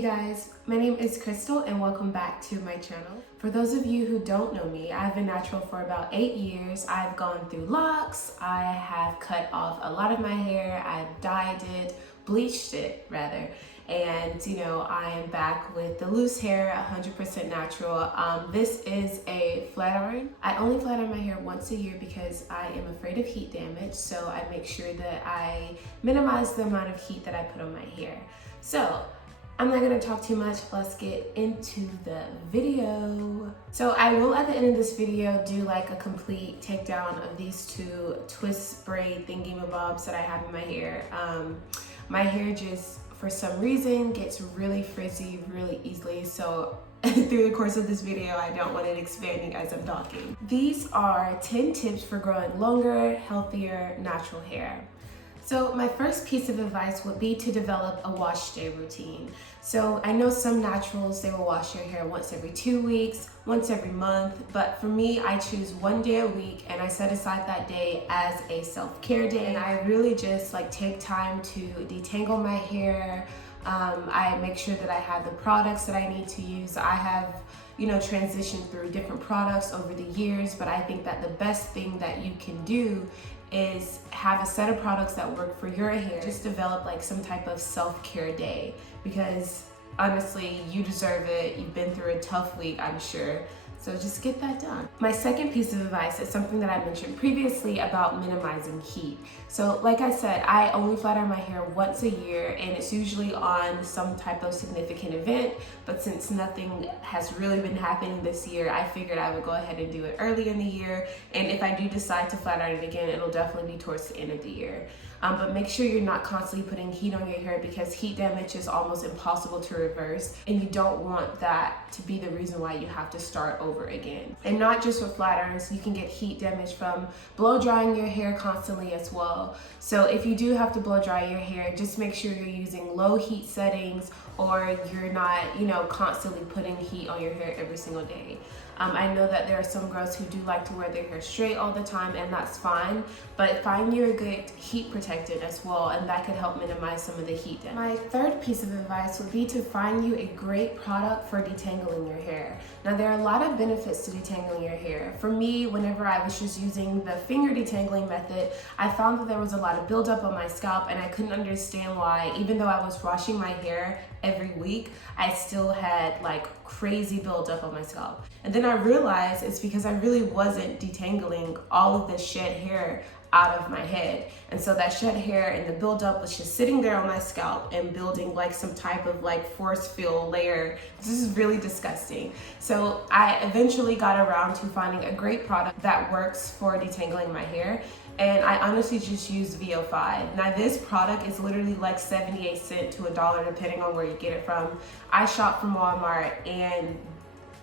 Hey guys, my name is Crystal and welcome back to my channel. For those of you who don't know me, I've been natural for about 8 years. I've gone through locks, I have cut off a lot of my hair, I've dyed it, bleached it rather, and I am back with the loose hair, 100% natural. This is a flat iron. I only flat iron my hair once a year because I am afraid of heat damage, so I make sure that I minimize the amount of heat that I put on my hair. So I'm not gonna talk too much, let's get into the video. So I will at the end of this video do like a complete takedown of these two twist braid thingy-mabobs that I have in my hair. My hair just, for some reason, gets really frizzy really easily, so through the course of this video, I don't want it expanding as I'm talking. These are 10 tips for growing longer, healthier, natural hair. So my first piece of advice would be to develop a wash day routine. So I know some naturals, they will wash their hair once every 2 weeks, once every month, but for me, I choose 1 day a week and I set aside that day as a self-care day. And I really just take time to detangle my hair. I make sure that I have the products that I need to use. I have transitioned through different products over the years, but I think that the best thing that you can do is have a set of products that work for your hair. Just develop some type of self-care day, because honestly, you deserve it. You've been through a tough week, I'm sure. So just get that done. My second piece of advice is something that I mentioned previously about minimizing heat. So like I said, I only flat iron my hair once a year, and it's usually on some type of significant event. But since nothing has really been happening this year, I figured I would go ahead and do it early in the year. And if I do decide to flat iron it again, it'll definitely be towards the end of the year. But make sure you're not constantly putting heat on your hair, because heat damage is almost impossible to reverse, and you don't want that to be the reason why you have to start over again. And not just with flat irons, you can get heat damage from blow drying your hair constantly as well. So if you do have to blow dry your hair, just make sure you're using low heat settings, or you're not, constantly putting heat on your hair every single day. I know that there are some girls who do like to wear their hair straight all the time, and that's fine, but find you a good heat protectant as well, and that could help minimize some of the heat damage. My third piece of advice would be to find you a great product for detangling your hair. Now, there are a lot of benefits to detangling your hair. For me, whenever I was just using the finger detangling method, I found that there was a lot of buildup on my scalp, and I couldn't understand why, even though I was washing my hair every week, I still had crazy buildup on my scalp. And then I realized it's because I really wasn't detangling all of the shed hair out of my head. And so that shed hair and the buildup was just sitting there on my scalp and building some type of force fill layer. This is really disgusting. So I eventually got around to finding a great product that works for detangling my hair. And I honestly just use VO5. Now this product is literally 78 cents to $1 depending on where you get it from. I shop from Walmart, and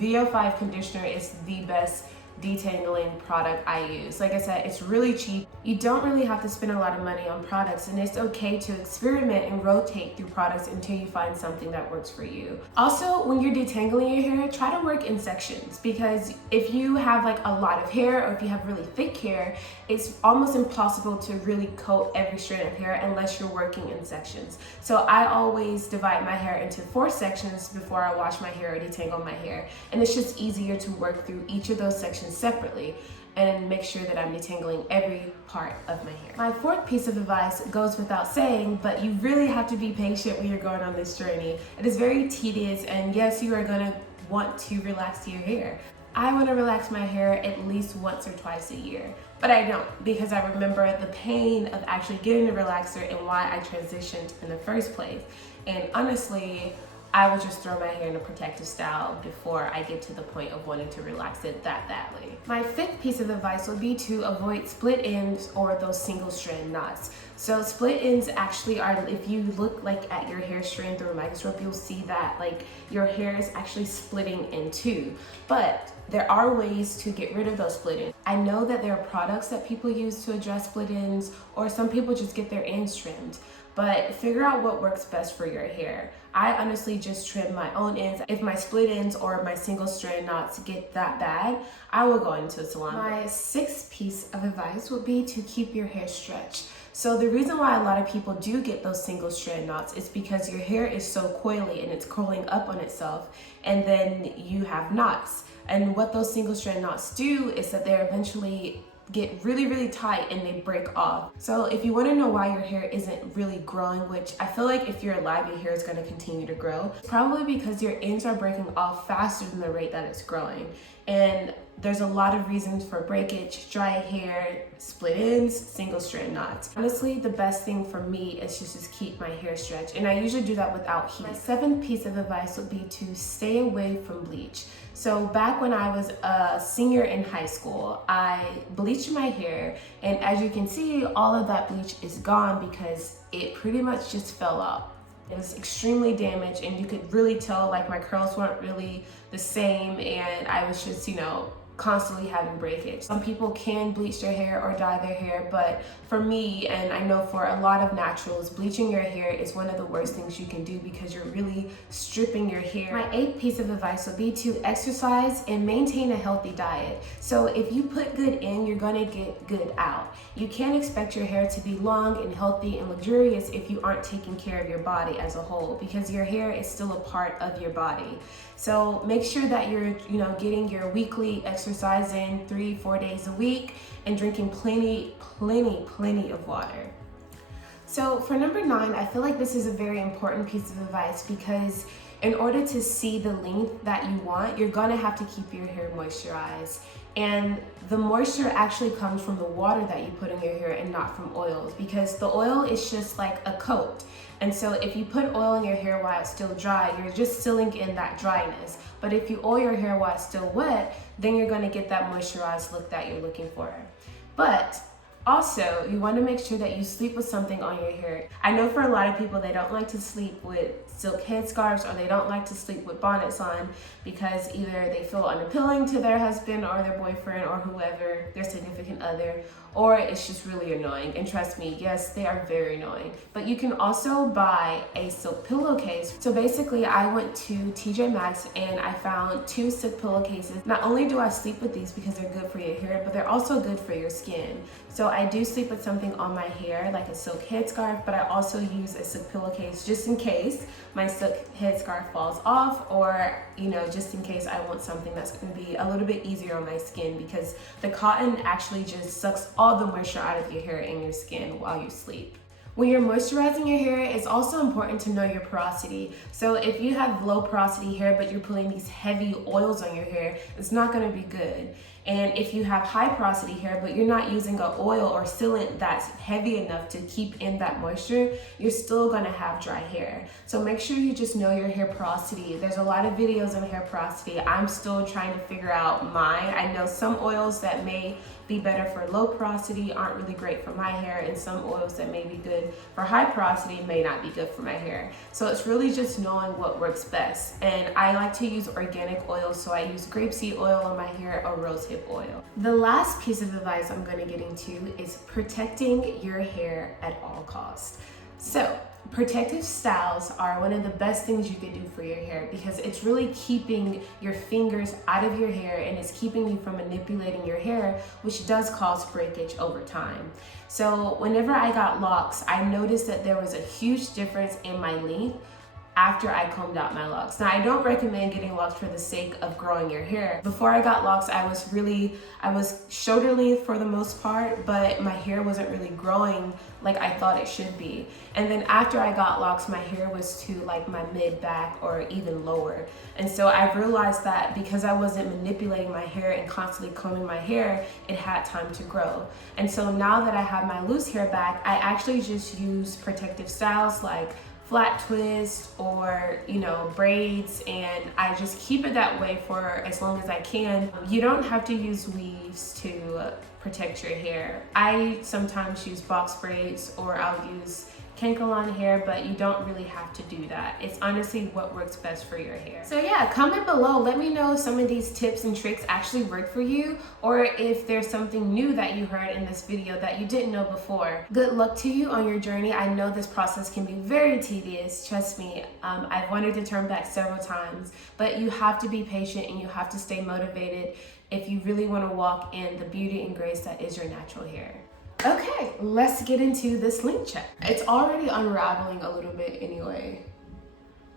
VO5 conditioner is the best detangling product I use. Like I said, it's really cheap. You don't really have to spend a lot of money on products, and it's okay to experiment and rotate through products until you find something that works for you. Also, when you're detangling your hair, try to work in sections, because if you have a lot of hair, or if you have really thick hair, it's almost impossible to really coat every strand of hair unless you're working in sections. So I always divide my hair into 4 sections before I wash my hair or detangle my hair, and it's just easier to work through each of those sections separately and make sure that I'm detangling every part of my hair. My fourth piece of advice goes without saying, but you really have to be patient when you're going on this journey. It is very tedious, and yes, you are gonna want to relax your hair. I want to relax my hair at least once or twice a year, but I don't, because I remember the pain of actually getting the relaxer and why I transitioned in the first place. And honestly, I would just throw my hair in a protective style before I get to the point of wanting to relax it that badly. My fifth piece of advice would be to avoid split ends or those single strand knots. So split ends actually are, if you look at your hair strand through a microscope, you'll see that your hair is actually splitting in two. But there are ways to get rid of those split ends. I know that there are products that people use to address split ends, or some people just get their ends trimmed. But figure out what works best for your hair. I honestly just trim my own ends. If my split ends or my single strand knots get that bad, I will go into a salon. My sixth piece of advice would be to keep your hair stretched. So the reason why a lot of people do get those single strand knots is because your hair is so coily and it's curling up on itself, and then you have knots. And what those single strand knots do is that they eventually get really, really tight and they break off. So if you want to know why your hair isn't really growing, which I feel like if you're alive, your hair is going to continue to grow, it's probably because your ends are breaking off faster than the rate that it's growing. And there's a lot of reasons for breakage: dry hair, split ends, single strand knots. Honestly, the best thing for me is just keep my hair stretched, and I usually do that without heat. My 7th piece of advice would be to stay away from bleach. So back when I was a senior in high school, I bleached my hair, and as you can see, all of that bleach is gone because it pretty much just fell out. It was extremely damaged, and you could really tell like my curls weren't really the same, and I was just, constantly having breakage. Some people can bleach their hair or dye their hair, but for me, and I know for a lot of naturals, bleaching your hair is one of the worst things you can do because you're really stripping your hair. My 8th piece of advice would be to exercise and maintain a healthy diet. So if you put good in, you're gonna get good out. You can't expect your hair to be long and healthy and luxurious if you aren't taking care of your body as a whole, because your hair is still a part of your body. So make sure that you're, getting your weekly exercise in 3-4 days a week and drinking plenty of water. So for number 9, I feel like this is a very important piece of advice because in order to see the length that you want, you're gonna have to keep your hair moisturized. And the moisture actually comes from the water that you put in your hair and not from oils, because the oil is just like a coat. And so if you put oil in your hair while it's still dry, you're just sealing in that dryness. But if you oil your hair while it's still wet, then you're gonna get that moisturized look that you're looking for. But also, you want to make sure that you sleep with something on your hair. I know for a lot of people, they don't like to sleep with silk headscarves, or they don't like to sleep with bonnets on because either they feel unappealing to their husband or their boyfriend or whoever, their significant other, or it's just really annoying. And trust me, yes, they are very annoying. But you can also buy a silk pillowcase. So basically, I went to TJ Maxx and I found 2 silk pillowcases. Not only do I sleep with these because they're good for your hair, but they're also good for your skin. So I do sleep with something on my hair, like a silk headscarf, but I also use a silk pillowcase just in case my silk headscarf falls off, or just in case I want something that's going to be a little bit easier on my skin, because the cotton actually just sucks all the moisture out of your hair and your skin while you sleep. When you're moisturizing your hair, it's also important to know your porosity. So if you have low porosity hair, but you're putting these heavy oils on your hair, it's not going to be good. And if you have high porosity hair, but you're not using an oil or sealant that's heavy enough to keep in that moisture, you're still gonna have dry hair. So make sure you just know your hair porosity. There's a lot of videos on hair porosity. I'm still trying to figure out mine. I know some oils that may be better for low porosity aren't really great for my hair, and some oils that may be good for high porosity may not be good for my hair. So it's really just knowing what works best. And I like to use organic oils, so I use grapeseed oil on my hair or rosehip oil. The last piece of advice I'm going to get into is protecting your hair at all costs. So protective styles are one of the best things you can do for your hair, because it's really keeping your fingers out of your hair and it's keeping you from manipulating your hair, which does cause breakage over time. So whenever I got locks, I noticed that there was a huge difference in my length after I combed out my locks. Now, I don't recommend getting locks for the sake of growing your hair. Before I got locks, I was shoulder length for the most part, but my hair wasn't really growing like I thought it should be. And then after I got locks, my hair was to like my mid back or even lower. And so I realized that because I wasn't manipulating my hair and constantly combing my hair, it had time to grow. And so now that I have my loose hair back, I actually just use protective styles like flat twist or braids, and I just keep it that way for as long as I can. You don't have to use weaves to protect your hair. I sometimes use box braids, or I'll use Kankalon hair, but you don't really have to do that. It's honestly what works best for your hair. So yeah, comment below, let me know if some of these tips and tricks actually work for you, or if there's something new that you heard in this video that you didn't know before. Good luck to you on your journey. I know this process can be very tedious, trust me. I've wanted to turn back several times, but you have to be patient and you have to stay motivated if you really want to walk in the beauty and grace that is your natural hair. Okay, let's get into this link check. It's already unraveling a little bit anyway,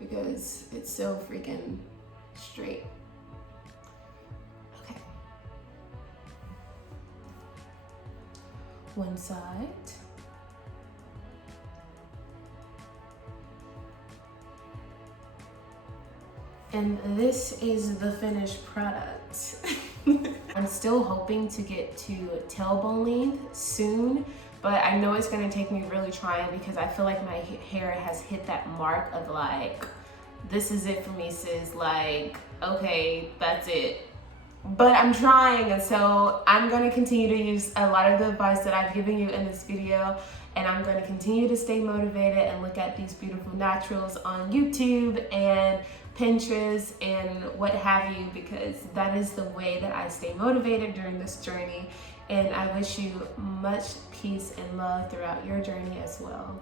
because it's so freaking straight. Okay. One side. And this is the finished product. I'm still hoping to get to tailbone length soon, but I know it's gonna take me really trying because I feel like my hair has hit that mark of like, this is it for me, sis. Like, okay, that's it. But I'm trying, and so I'm gonna continue to use a lot of the advice that I've given you in this video, and I'm gonna continue to stay motivated and look at these beautiful naturals on YouTube and Pinterest and what have you, because that is the way that I stay motivated during this journey. And I wish you much peace and love throughout your journey as well.